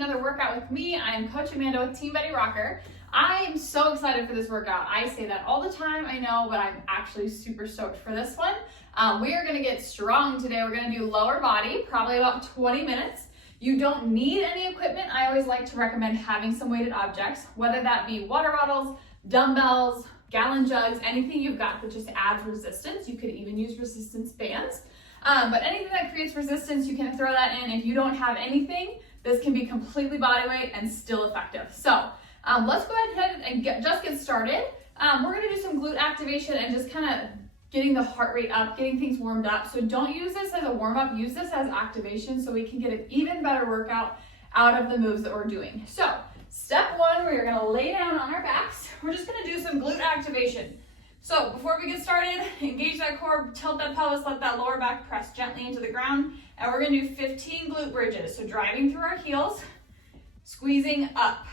another workout with me. I am Coach Amanda with Team Betty Rocker. I am so excited for this workout. I say that all the time, I know, but I'm actually super stoked for this one. We are gonna get strong today. We're gonna do lower body, probably about 20 minutes. You don't need any equipment. I always like to recommend having some weighted objects, whether that be water bottles, dumbbells, gallon jugs, anything you've got that just adds resistance. You could even use resistance bands. But anything that creates resistance, you can throw that in. If you don't have anything, this can be completely body weight and still effective. So let's go ahead and get started. We're gonna do some glute activation and just kind of getting the heart rate up, getting things warmed up. So don't use this as a warm up, use this as activation so we can get an even better workout out of the moves that we're doing. So step one, we're gonna lay down on our backs. We're just gonna do some glute activation. So before we get started, engage that core, tilt that pelvis, let that lower back press gently into the ground. And we're gonna do 15 glute bridges. So driving through our heels, squeezing up.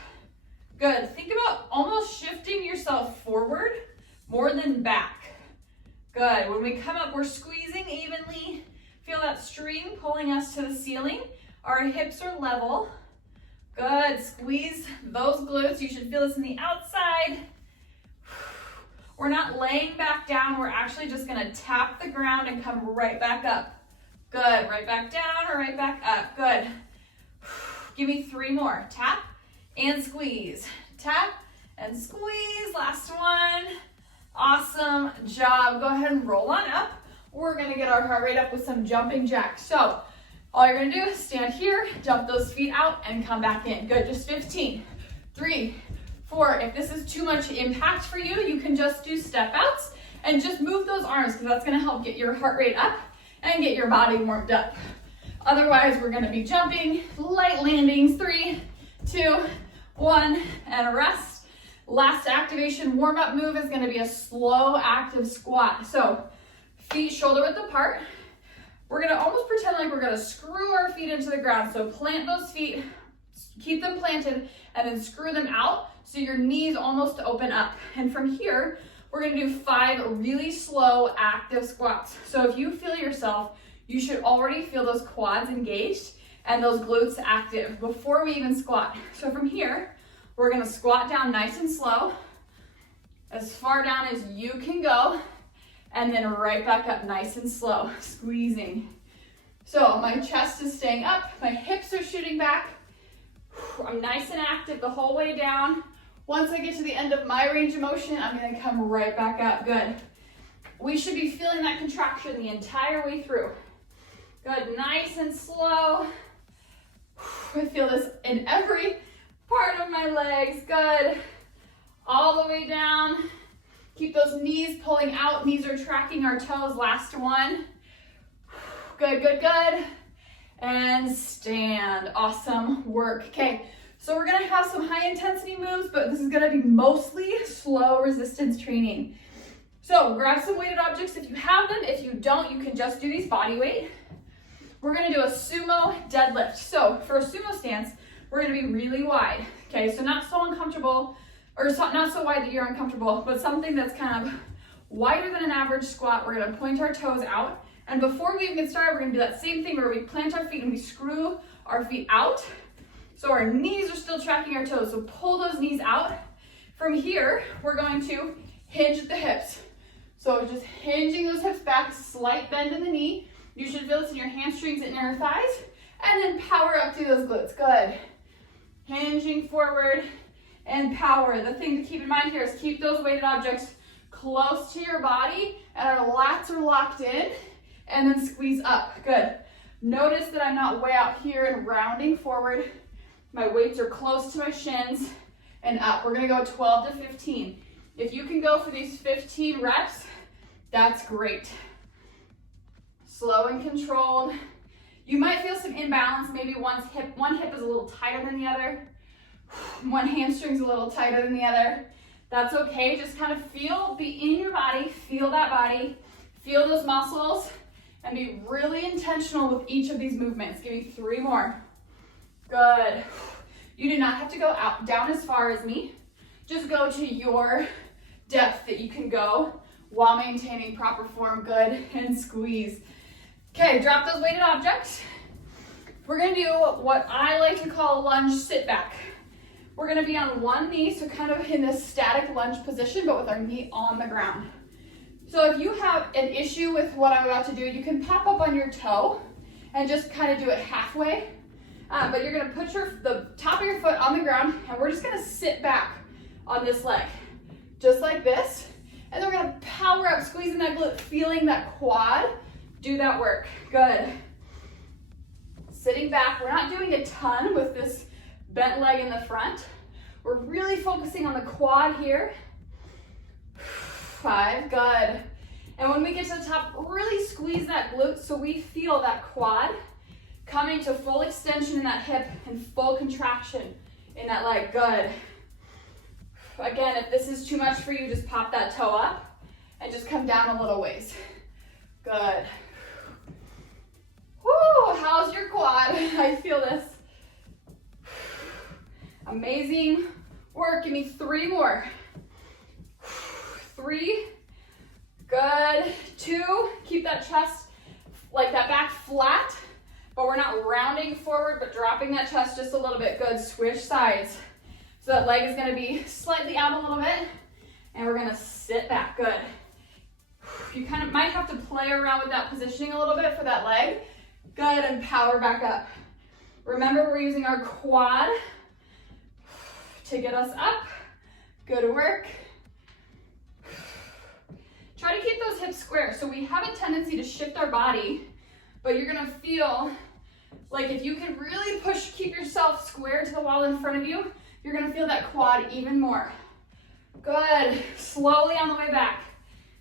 Good, think about almost shifting yourself forward more than back. Good, when we come up, we're squeezing evenly. Feel that string pulling us to the ceiling. Our hips are level. Good, squeeze those glutes. You should feel this in the outside. We're not laying back down. We're actually just gonna tap the ground and come right back up. Good, right back down or right back up. Good. Give me 3 more. Tap and squeeze. Tap and squeeze. Last one. Awesome job. Go ahead and roll on up. We're gonna get our heart rate up with some jumping jacks. So all you're gonna do is stand here, dump those feet out and come back in. Good, just 15. 3, 4. If this is too much impact for you, you can just do step outs and just move those arms because that's gonna help get your heart rate up and get your body warmed up. Otherwise, we're gonna be jumping, light landings. 3, 2, 1, and rest. Last activation warm-up move is gonna be a slow active squat. So feet shoulder width apart. We're gonna almost pretend like we're gonna screw our feet into the ground. So plant those feet, keep them planted, and then screw them out so your knees almost open up. And from here, we're gonna do 5 really slow active squats. So if you feel yourself, you should already feel those quads engaged and those glutes active before we even squat. So from here, we're gonna squat down nice and slow, as far down as you can go, and then right back up nice and slow, squeezing. So my chest is staying up, my hips are shooting back. I'm nice and active the whole way down. Once I get to the end of my range of motion, I'm gonna come right back up. Good. We should be feeling that contraction the entire way through. Good, nice and slow. I feel this in every part of my legs. Good. All the way down. Keep those knees pulling out. Knees are tracking our toes. Last one. Good, good, good. And stand. Awesome work. Okay, so we're gonna have some high intensity moves, but this is gonna be mostly slow resistance training. So grab some weighted objects if you have them. If you don't, you can just do these body weight. We're gonna do a sumo deadlift. So for a sumo stance, we're gonna be really wide. Okay, so not so uncomfortable, or not so wide that you're uncomfortable, but something that's kind of wider than an average squat. We're gonna point our toes out. And before we even get started, we're gonna do that same thing where we plant our feet and we screw our feet out. So our knees are still tracking our toes. So pull those knees out. From here, we're going to hinge at the hips. So just hinging those hips back, slight bend in the knee. You should feel this in your hamstrings and inner thighs. And then power up through those glutes. Good. Hinging forward and power. The thing to keep in mind here is keep those weighted objects close to your body and our lats are locked in. And then squeeze up. Good. Notice that I'm not way out here and rounding forward. My weights are close to my shins and up. We're gonna go 12 to 15. If you can go for these 15 reps, that's great. Slow and controlled. You might feel some imbalance. Maybe one hip is a little tighter than the other. One hamstring's a little tighter than the other. That's okay. Just kind of be in your body, feel that body, feel those muscles, and be really intentional with each of these movements. Give me 3 more. Good. You do not have to go down as far as me. Just go to your depth that you can go while maintaining proper form. Good. And squeeze. Okay, drop those weighted objects. We're gonna do what I like to call a lunge sit back. We're gonna be on one knee, so kind of in this static lunge position, but with our knee on the ground. So if you have an issue with what I'm about to do, you can pop up on your toe and just kind of do it halfway. But you're gonna put the top of your foot on the ground, and we're just gonna sit back on this leg, just like this. And then we're gonna power up, squeezing that glute, feeling that quad. Do that work, good. Sitting back, we're not doing a ton with this bent leg in the front. We're really focusing on the quad here. 5, good. And when we get to the top, really squeeze that glute so we feel that quad coming to full extension in that hip and full contraction in that leg, good. Again, if this is too much for you, just pop that toe up and just come down a little ways. Good. Woo, how's your quad? I feel this. Amazing work, give me 3 more. 3, good. 2, keep that chest, like that back flat, but we're not rounding forward, but dropping that chest just a little bit, good. Switch sides. So that leg is gonna be slightly out a little bit, and we're gonna sit back, good. You kind of might have to play around with that positioning a little bit for that leg. Good, and power back up. Remember, we're using our quad to get us up. Good work. Try to keep those hips square. So we have a tendency to shift our body, but you're gonna feel like if you can really push, keep yourself square to the wall in front of you, you're gonna feel that quad even more. Good, slowly on the way back.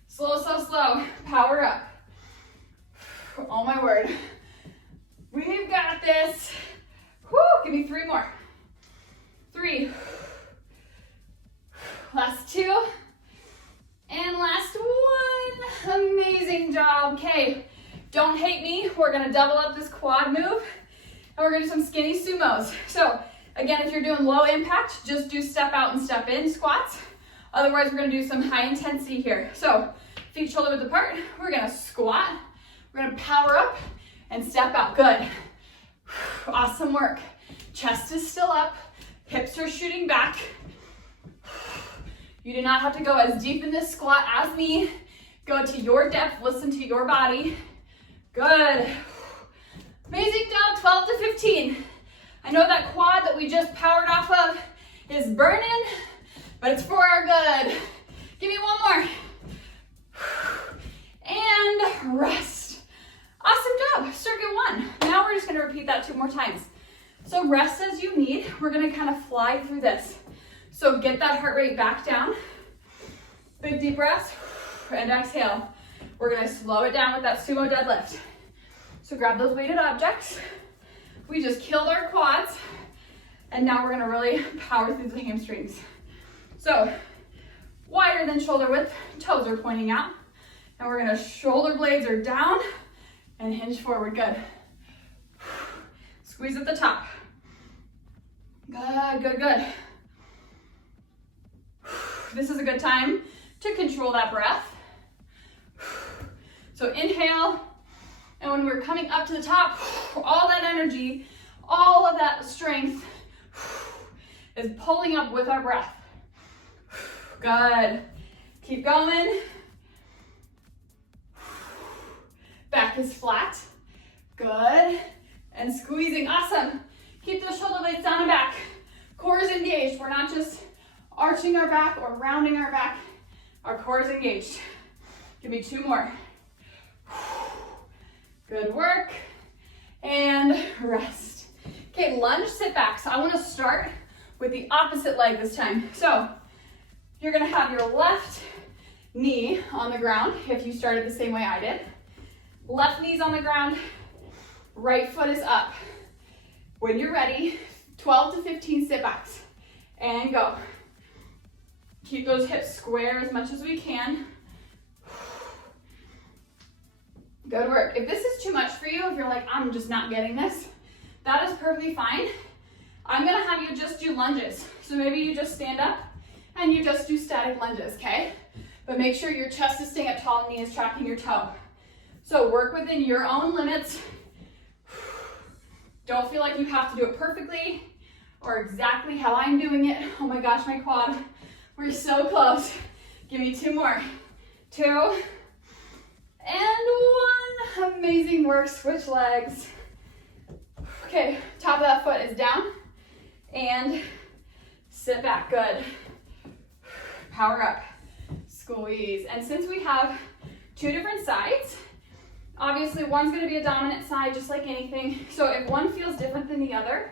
Slow, slow, slow, power up. Oh my word. We've got this. Woo, give me 3 more. 3. Last 2. And last 1. Amazing job. Okay, don't hate me. We're gonna double up this quad move, and we're gonna do some skinny sumos. So again, if you're doing low impact, just do step out and step in squats. Otherwise, we're gonna do some high intensity here. So feet shoulder width apart, we're gonna squat, we're gonna power up and step out, good. Awesome work. Chest is still up, hips are shooting back. You do not have to go as deep in this squat as me. Go to your depth, listen to your body. Good. Amazing job, 12 to 15. I know that quad that we just powered off of is burning, but it's for our good. Give me 1 more. And rest. Awesome job, circuit 1. Now we're just gonna repeat that 2 more times. So rest as you need. We're gonna kind of fly through this. So get that heart rate back down. Big deep breaths, and exhale. We're gonna slow it down with that sumo deadlift. So grab those weighted objects. We just killed our quads, and now we're gonna really power through the hamstrings. So wider than shoulder width, toes are pointing out, and we're gonna shoulder blades are down and hinge forward, good. Squeeze at the top. Good, good, good. This is a good time to control that breath. So inhale, and when we're coming up to the top, all that energy, all of that strength is pulling up with our breath. Good. Keep going. Back is flat. Good. And squeezing, awesome. Keep those shoulder blades down and back. Core is engaged. We're not just arching our back or rounding our back. Our core is engaged. Give me 2 more. Good work. And rest. Okay, lunge sit back. So I want to start with the opposite leg this time. So you're going to have your left knee on the ground if you started the same way I did. Left knee's on the ground, right foot is up. When you're ready, 12 to 15 sit backs. And go. Keep those hips square as much as we can. Good work. If this is too much for you, if you're like, I'm just not getting this, that is perfectly fine. I'm gonna have you just do lunges. So maybe you just stand up and you just do static lunges, okay? But make sure your chest is staying up tall and knee is tracking your toe. So work within your own limits. Don't feel like you have to do it perfectly or exactly how I'm doing it. Oh my gosh, my quad. We're so close. Give me 2 more. 2 and 1. Amazing work. Switch legs. Okay, top of that foot is down and sit back. Good. Power up. Squeeze. And since we have 2 different sides, obviously one's going to be a dominant side just like anything. So if one feels different than the other,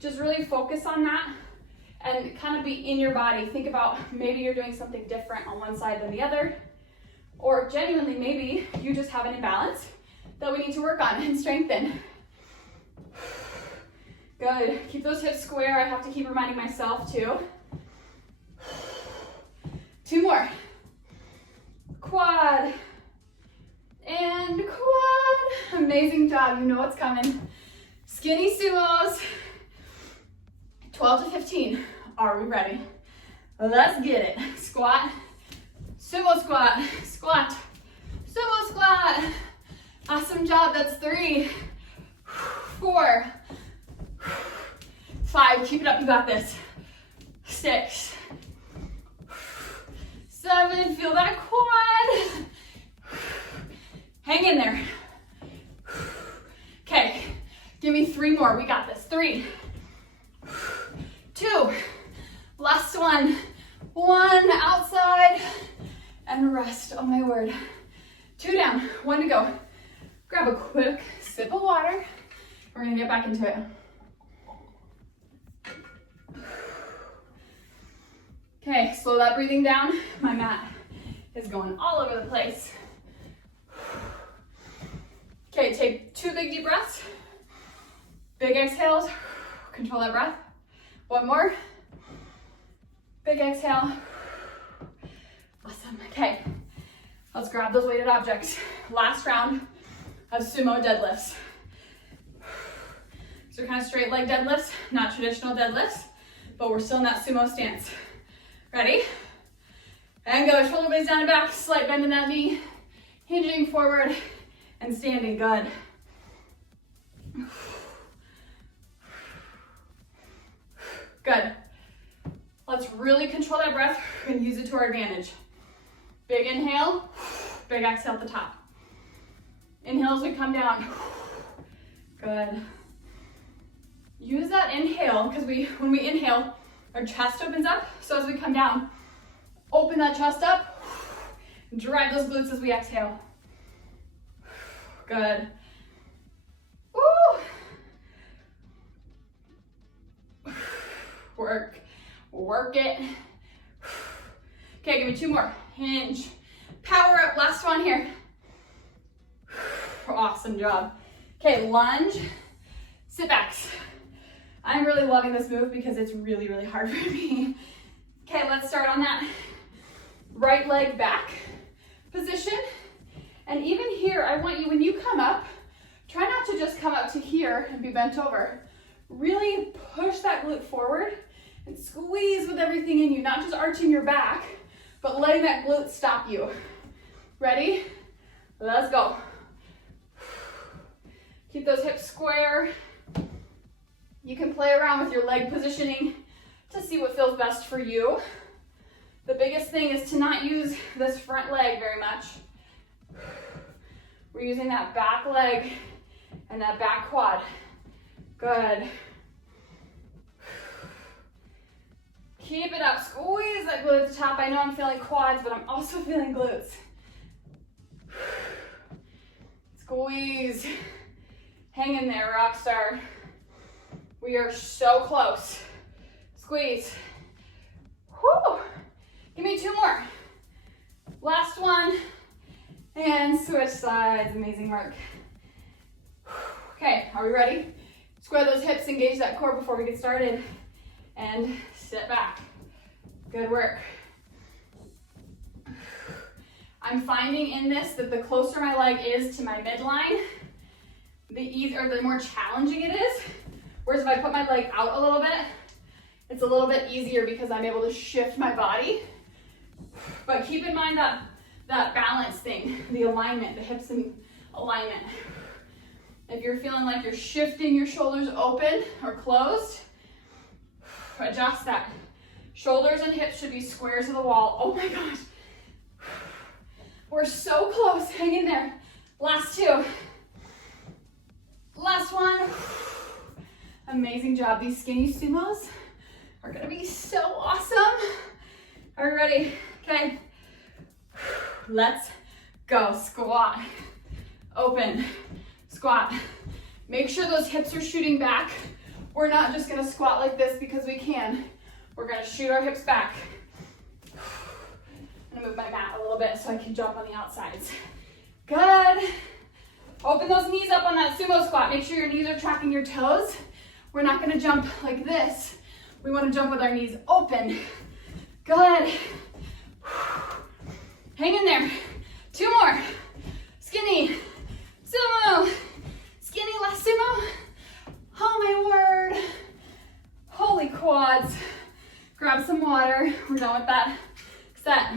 just really focus on that and kind of be in your body. Think about maybe you're doing something different on one side than the other, or genuinely maybe you just have an imbalance that we need to work on and strengthen. Good. Keep those hips square. I have to keep reminding myself too. 2 more. Quad and quad. Amazing job. You know what's coming. Skinny sumos. 12 to 15. Are we ready? Let's get it. Squat, sumo squat, squat, sumo squat. Awesome job. That's 3, 4, 5. Keep it up. You got this. 6, 7. Feel that quad. Hang in there. Okay. Give me 3 more. We got this. 3, 2, last one. 1 outside and rest. Oh my word. 2 down. 1 to go. Grab a quick sip of water. We're gonna get back into it. Okay, slow that breathing down. My mat is going all over the place. Okay, take 2 big deep breaths. Big exhales. Control that breath. 1 more. Big exhale. Awesome. Okay, let's grab those weighted objects. Last round of sumo deadlifts. So kind of straight leg deadlifts, not traditional deadlifts, but we're still in that sumo stance. Ready? And go. Shoulder blades down and back. Slight bend in that knee. Hinging forward and standing. Good. Good. Let's really control that breath and use it to our advantage. Big inhale, big exhale at the top. Inhale as we come down. Good. Use that inhale because when we inhale, our chest opens up. So as we come down, open that chest up. Drive those glutes as we exhale. Good. Woo. Work it. Okay, give me 2 more. Hinge, power up, last one here. Awesome job. Okay, lunge, sit backs. I'm really loving this move because it's really, really hard for me. Okay, let's start on that right leg back position. And even here, I want you, when you come up, try not to just come up to here and be bent over. Really push that glute forward and squeeze with everything in you, not just arching your back, but letting that glute stop you. Ready? Let's go. Keep those hips square. You can play around with your leg positioning to see what feels best for you. The biggest thing is to not use this front leg very much. We're using that back leg and that back quad. Good. Keep it up. Squeeze that glute at the top. I know I'm feeling quads, but I'm also feeling glutes. Squeeze. Hang in there, rock star. We are so close. Squeeze. Whew. Give me 2 more. Last one. And switch sides. Amazing work. Okay, are we ready? Square those hips, engage that core before we get started. And sit back. Good work. I'm finding in this that the closer my leg is to my midline, the more challenging it is. Whereas if I put my leg out a little bit, it's a little bit easier because I'm able to shift my body. But keep in mind that balance thing, the alignment, the hips in alignment. If you're feeling like you're shifting your shoulders open or closed, adjust that. Shoulders and hips should be squares of the wall. Oh my gosh. We're so close. Hang in there. Last two. Last one. Amazing job. These skinny sumos are gonna be so awesome. Are you ready? Okay. Let's go. Squat. Open. Squat. Make sure those hips are shooting back. We're not just gonna squat like this because we can. We're gonna shoot our hips back. I'm gonna move my mat a little bit so I can jump on the outsides. Good. Open those knees up on that sumo squat. Make sure your knees are tracking your toes. We're not gonna jump like this. We wanna jump with our knees open. Good. Hang in there. Two more. Skinny. Sumo. Skinny last sumo. Oh my word. Holy quads. Grab some water. We're done with that set.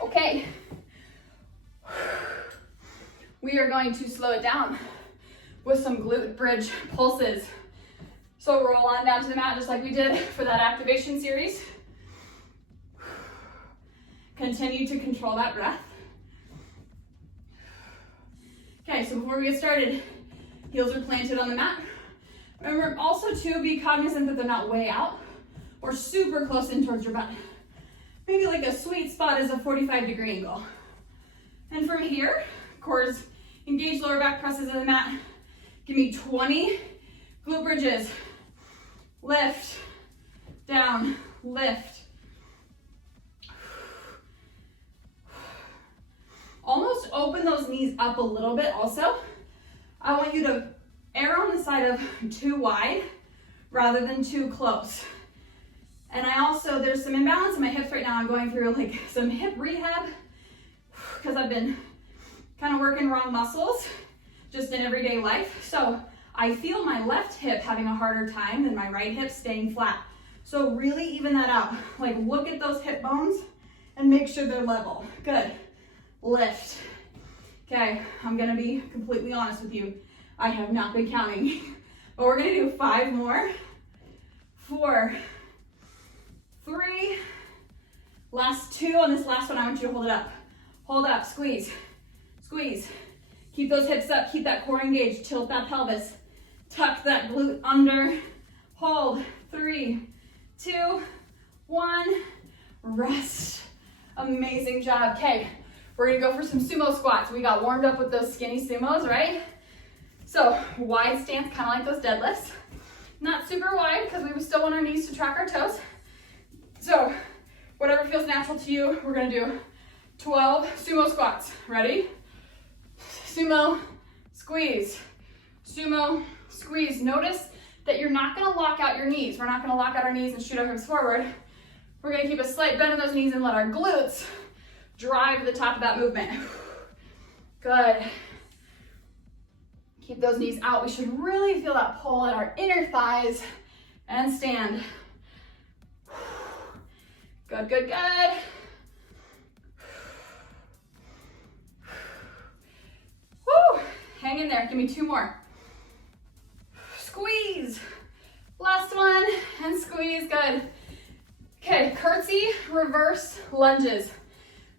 Okay. We are going to slow it down with some glute bridge pulses. So roll on down to the mat just like we did for that activation series. Continue to control that breath. Okay, so before we get started, heels are planted on the mat. Remember also to be cognizant that they're not way out or super close in towards your butt. Maybe like a sweet spot is a 45-degree angle. And from here, cores engage lower back presses in the mat. Give me 20 glute bridges. Lift, down, lift. Almost open those knees up a little bit also. I want you to err on the side of too wide rather than too close. And I also, there's some imbalance in my hips right now. I'm going through like some hip rehab because I've been kind of working wrong muscles just in everyday life. So I feel my left hip having a harder time than my right hip staying flat. So really even that out. Like look at those hip bones and make sure they're level. Good. Lift. Okay, I'm gonna be completely honest with you. I have not been counting, but we're gonna do 5 more. 4, 3, last 2. On this last one, I want you to hold it up. Hold up, squeeze, squeeze. Keep those hips up, keep that core engaged, tilt that pelvis. Tuck that glute under, hold. 3, 2, 1, rest. Amazing job. Okay. We're gonna go for some sumo squats. We got warmed up with those skinny sumos, right? So wide stance, kind of like those deadlifts. Not super wide because we still want our knees to track our toes. So whatever feels natural to you, we're gonna do 12 sumo squats. Ready? Sumo, squeeze. Sumo, squeeze. Notice that you're not gonna lock out your knees. We're not gonna lock out our knees and shoot our hips forward. We're gonna keep a slight bend in those knees and let our glutes drive to the top of that movement. Good. Keep those knees out. We should really feel that pull at our inner thighs and stand. Good, good, good. Woo! Hang in there. Give me 2 more. Squeeze. Last one and squeeze. Good. Okay, curtsy reverse lunges.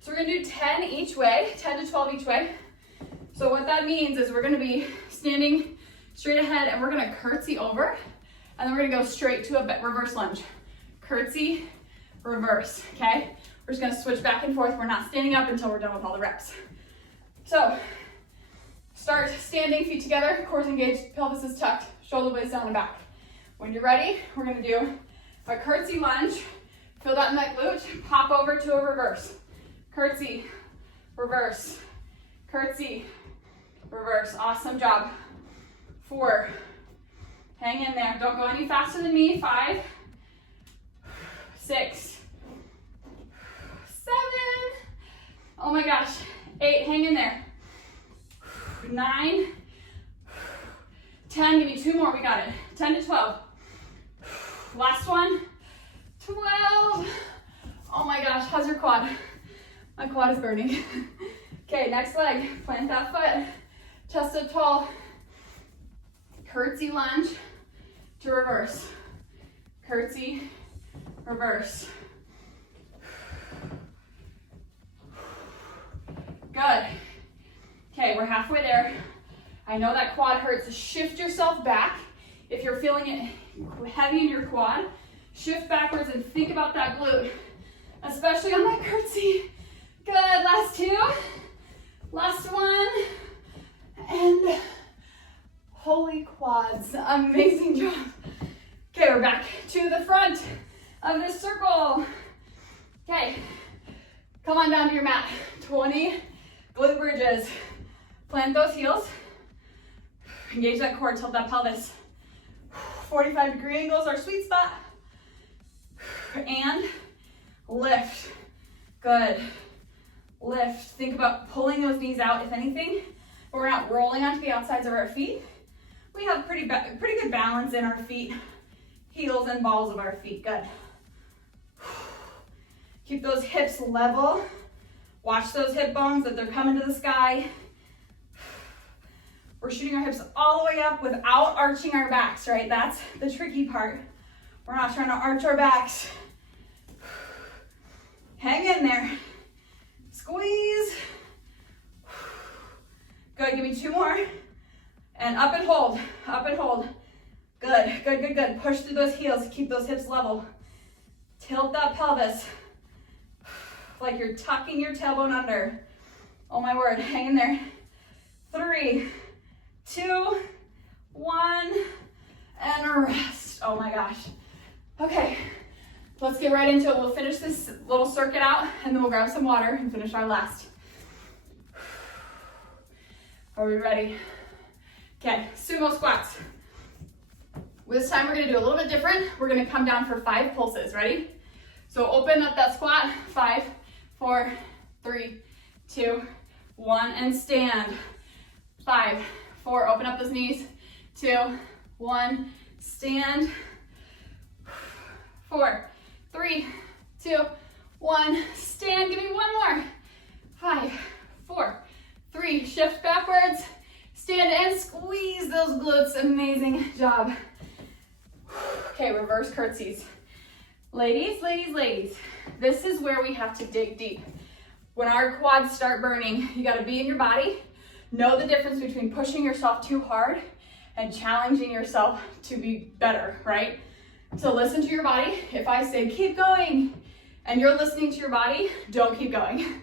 So we're gonna do 10 each way, 10 to 12 each way. So what that means is we're gonna be standing straight ahead and we're gonna curtsy over and then we're gonna go straight to a reverse lunge. Curtsy, reverse, okay? We're just gonna switch back and forth. We're not standing up until we're done with all the reps. So start standing, feet together, cores engaged, pelvis is tucked, shoulder blades down and back. When you're ready, we're gonna do a curtsy lunge. Feel that in that glute, pop over to a reverse. Curtsy, reverse, curtsy, reverse. Awesome job. 4, hang in there. Don't go any faster than me. 5, 6, 7, oh my gosh, 8, hang in there. 9, 10, give me 2 more, we got it. 10 to 12. Last one, 12. Oh my gosh, how's your quad? My quad is burning. Okay, next leg, plant that foot, chest up tall, curtsy lunge to reverse, curtsy, reverse. Good. Okay, we're halfway there. I know that quad hurts. Shift yourself back. If you're feeling it heavy in your quad, shift backwards and think about that glute, especially on that curtsy. Good, last two. Last one. And holy quads, amazing job. Okay, we're back to the front of this circle. Okay, come on down to your mat. 20 glute bridges. Plant those heels. Engage that core, tilt that pelvis. 45-degree angles, our sweet spot. And lift. Good. Lift. Think about pulling those knees out, if anything. We're not rolling onto the outsides of our feet. We have pretty good balance in our feet. Heels and balls of our feet. Good. Keep those hips level. Watch those hip bones that they're coming to the sky. We're shooting our hips all the way up without arching our backs, right? That's the tricky part. We're not trying to arch our backs. Hang in there. Squeeze. Good, give me two more. And up and hold, up and hold. Good, good, good, good. Push through those heels, keep those hips level. Tilt that pelvis. Like you're tucking your tailbone under. Oh my word, hang in there. 3, 2, 1, and rest. Oh my gosh. Okay, let's get right into it. We'll finish this little circuit out and then we'll grab some water and finish our last. Are we ready? Okay, sumo squats. This time we're gonna do a little bit different. We're gonna come down for 5 pulses, ready? So open up that squat, 5, 4, 3, 2, 1, and stand. 5, 4, open up those knees, 2, 1, stand. 4, 3, 2, 1, stand. Give me one more. 5, 4, 3, shift backwards, stand and squeeze those glutes. Amazing job. Okay, reverse curtsies. Ladies, ladies, ladies, this is where we have to dig deep. When our quads start burning, you gotta be in your body. Know the difference between pushing yourself too hard and challenging yourself to be better, right? So listen to your body. If I say keep going and you're listening to your body, don't keep going.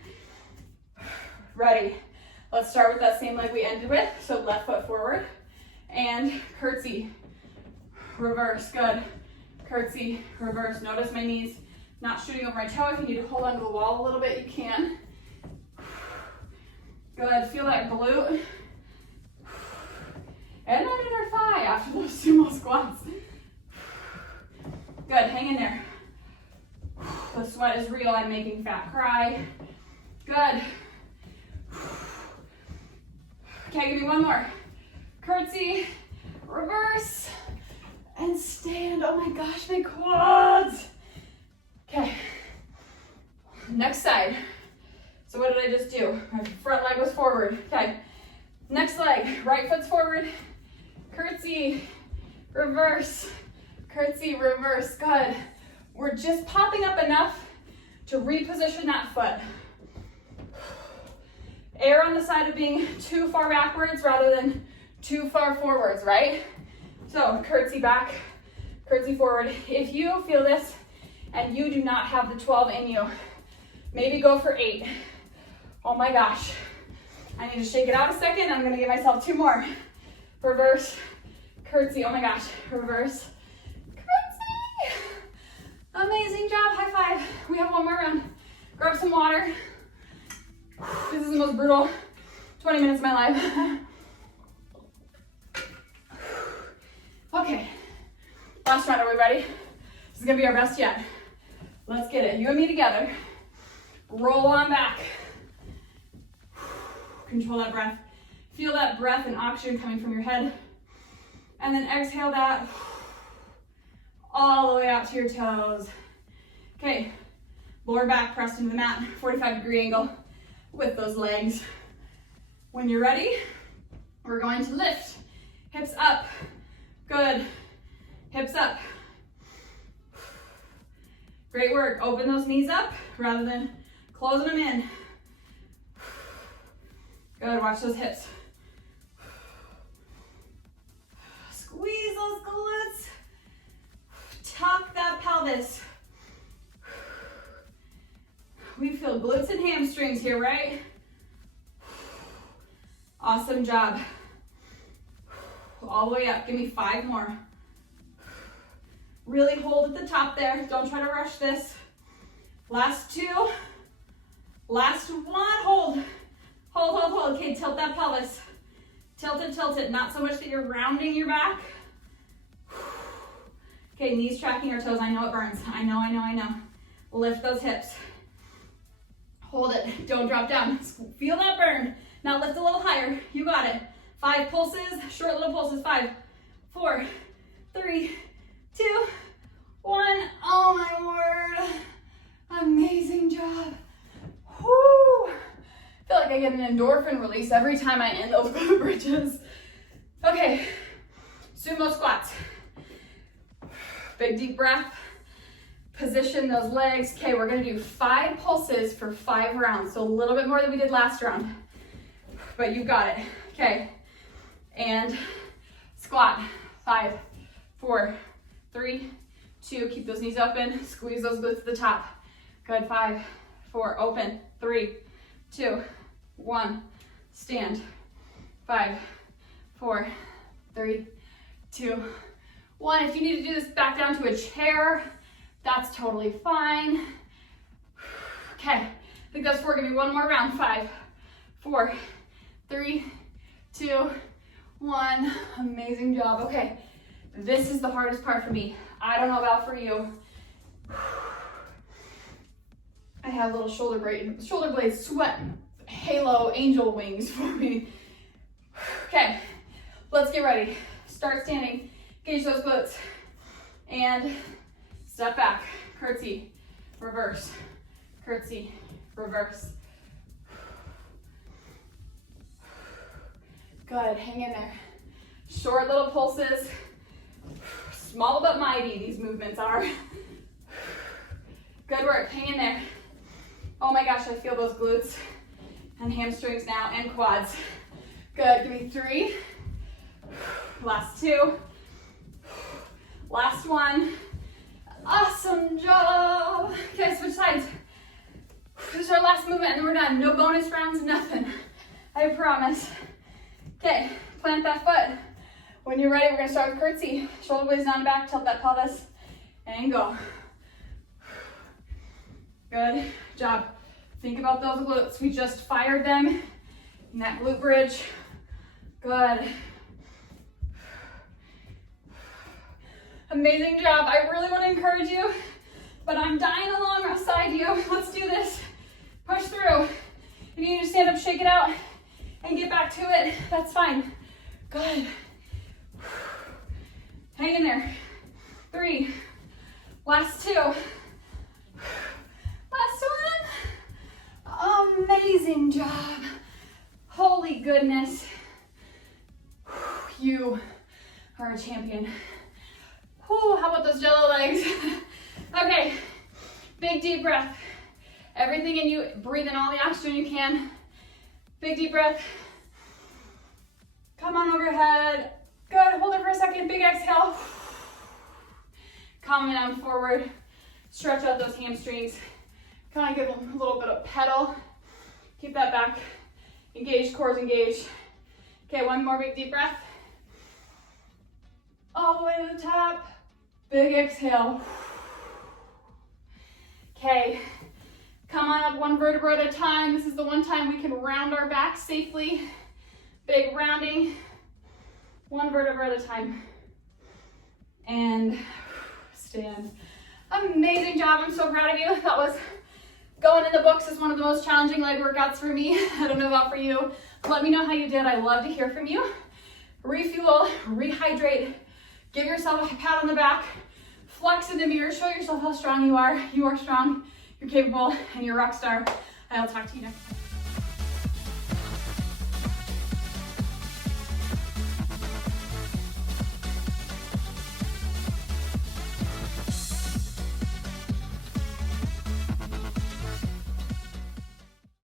Ready? Let's start with that same leg we ended with. So left foot forward and curtsy, reverse, good. Curtsy, reverse. Notice my knees not shooting over my toe. If you need to hold onto the wall a little bit, you can. Good, feel that glute. And that inner thigh after those sumo squats. Good, hang in there. The sweat is real, I'm making fat cry. Good. Okay, give me one more. Curtsy, reverse, and stand. Oh my gosh, my quads. Okay, next side. So what did I just do? My front leg was forward. Okay, next leg, right foot's forward. Curtsy, reverse, curtsy, reverse. Good. We're just popping up enough to reposition that foot. Err on the side of being too far backwards rather than too far forwards, right? So curtsy back, curtsy forward. If you feel this and you do not have the 12 in you, maybe go for 8. Oh my gosh. I need to shake it out a second. I'm gonna give myself 2 more. Reverse, curtsy, oh my gosh. Reverse, curtsy. Amazing job, high five. We have 1 more round. Grab some water. This is the most brutal 20 minutes of my life. Okay, last round, are we ready? This is gonna be our best yet. Let's get it, you and me together. Roll on back. Control that breath. Feel that breath and oxygen coming from your head. And then exhale that all the way out to your toes. Okay, lower back pressed into the mat, 45-degree angle. with those legs. When you're ready, we're going to lift. Hips up. Good. Hips up. Great work. Open those knees up rather than closing them in. Good. Watch those hips. Squeeze those glutes. Tuck that pelvis. We feel glutes and hamstrings here, right? Awesome job. All the way up. Give me 5 more. Really hold at the top there. Don't try to rush this. Last 2. Last 1. Hold. Hold, hold, hold. Okay, tilt that pelvis. Tilt it, tilt it. Not so much that you're rounding your back. Okay, knees tracking our toes. I know it burns. I know, I know, I know. Lift those hips. Hold it. Don't drop down. Feel that burn. Now lift a little higher. You got it. 5 pulses. Short little pulses. 5, 4, 3, 2, 1. Oh my word. Amazing job. Whoo. I feel like I get an endorphin release every time I end those glute bridges. Okay. Sumo squats. Big deep breath. Position those legs. Okay, we're gonna do 5 pulses for 5 rounds. So a little bit more than we did last round, but you got it. Okay, and squat. 5, 4, 3, 2, keep those knees open. Squeeze those glutes to the top. Good, 5, 4, open. 3, 2, 1, stand. 5, 4, 3, 2, 1. If you need to do this back down to a chair, that's totally fine. Okay, I think that's 4. Give me 1 more round. 5, 4, 3, 2, 1. Amazing job. Okay, this is the hardest part for me. I don't know about for you. I have little shoulder blades sweat halo angel wings for me. Okay, let's get ready. Start standing. Engage those glutes. And step back. Curtsy. Reverse. Curtsy. Reverse. Good. Hang in there. Short little pulses. Small but mighty, these movements are. Good work. Hang in there. Oh my gosh, I feel those glutes and hamstrings now and quads. Good. Give me 3. Last 2. Last 1. Awesome job. Okay, switch sides. This is our last movement and then we're done. No bonus rounds, nothing. I promise. Okay, plant that foot. When you're ready, we're gonna start with curtsy. Shoulder blades down the back, tilt that pelvis, and go. Good job. Think about those glutes. We just fired them in that glute bridge. Good. Amazing job. I really want to encourage you, but I'm dying along beside you. Let's do this. Push through. If you need to stand up, shake it out, and get back to it, that's fine. Good. Hang in there. 3. Last 2. Last 1. Amazing job. Holy goodness. You are a champion. Whew, how about those jello legs? Okay, big deep breath. Everything in you, breathe in all the oxygen you can. Big deep breath. Come on overhead. Good, hold it for a second, big exhale. Coming down forward. Stretch out those hamstrings. Kind of give them a little bit of pedal. Keep that back. Engage, cores engage. Okay, 1 more big deep breath. All the way to the top. Big exhale. Okay, come on up 1 vertebra at a time. This is the one time we can round our back safely. Big rounding. 1 vertebra at a time. And stand. Amazing job. I'm so proud of you. That was going in the books as one of the most challenging leg workouts for me. I don't know about for you. Let me know how you did. I love to hear from you. Refuel, rehydrate, give yourself a pat on the back, flex in the mirror, show yourself how strong you are. You are strong, you're capable, and you're a rock star. I'll talk to you next time.